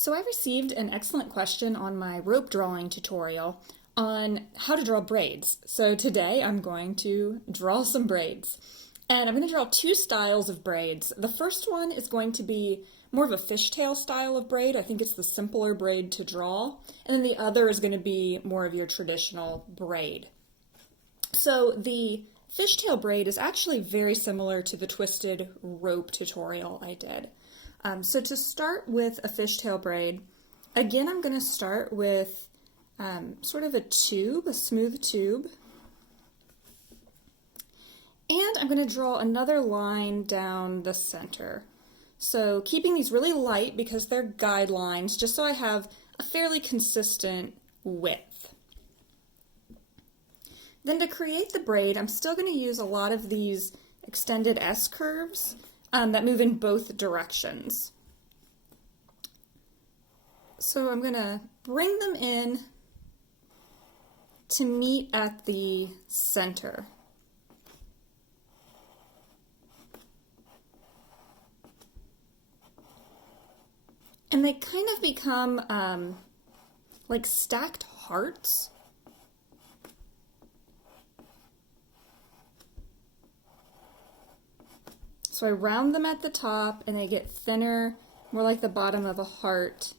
So I received an excellent question on my rope drawing tutorial on how to draw braids. So today I'm going to draw some braids. And I'm going to draw two styles of braids. The first one is going to be more of a fishtail style of braid. I think it's the simpler braid to draw. And then the other is going to be more of your traditional braid. So the fishtail braid is actually very similar to the twisted rope tutorial I did. So to start with a fishtail braid, again I'm going to start with sort of a tube, a smooth tube. And I'm going to draw another line down the center. So keeping these really light because they're guidelines, just so I have a fairly consistent width. Then to create the braid, I'm still going to use a lot of these extended S curves that move in both directions. So I'm going to bring them in to meet at the center. And they kind of become like stacked hearts. So I round them at the top and they get thinner, more like the bottom of a heart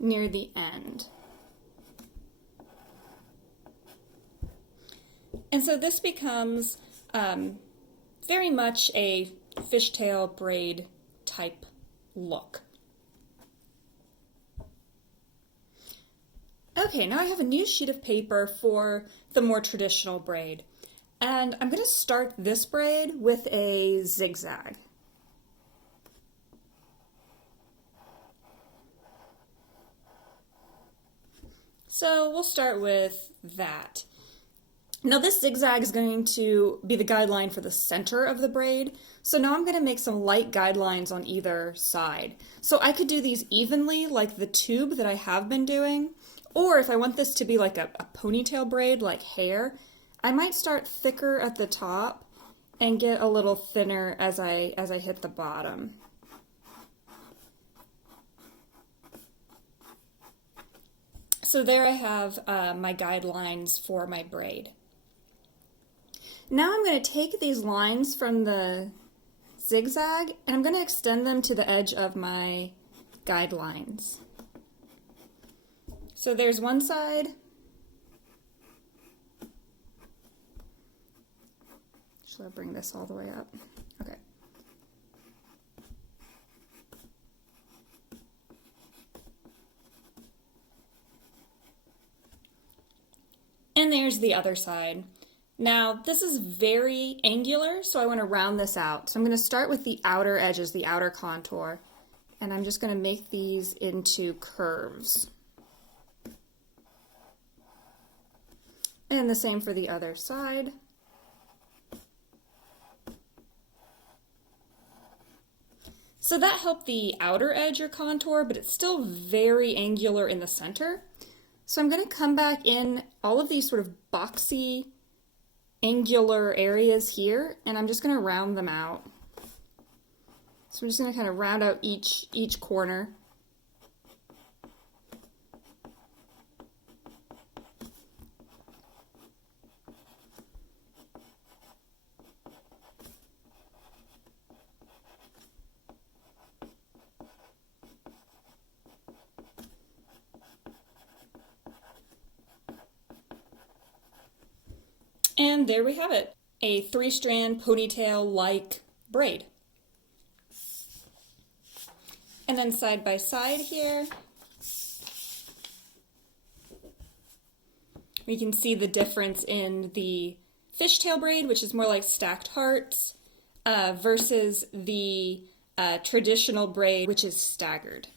near the end. And so this becomes very much a fishtail braid type look. Okay, now I have a new sheet of paper for the more traditional braid. And I'm going to start this braid with a zigzag. So we'll start with that. Now this zigzag is going to be the guideline for the center of the braid. So now I'm going to make some light guidelines on either side. So I could do these evenly like the tube that I have been doing. Or if I want this to be like a ponytail braid, like hair, I might start thicker at the top and get a little thinner as I hit the bottom. So there I have my guidelines for my braid. Now I'm going to take these lines from the zigzag and I'm going to extend them to the edge of my guidelines. So there's one side. Should I bring this all the way up? Okay. And there's the other side. Now, this is very angular, so I want to round this out. So I'm going to start with the outer edges, the outer contour, and I'm just going to make these into curves. And the same for the other side. So that helped the outer edge or contour, but it's still very angular in the center. So I'm going to come back in all of these sort of boxy, angular areas here, and I'm just going to round them out. So I'm just going to kind of round out each corner. And there we have it, a 3-strand ponytail-like braid. And then side by side here, we can see the difference in the fishtail braid, which is more like stacked hearts, versus the traditional braid, which is staggered.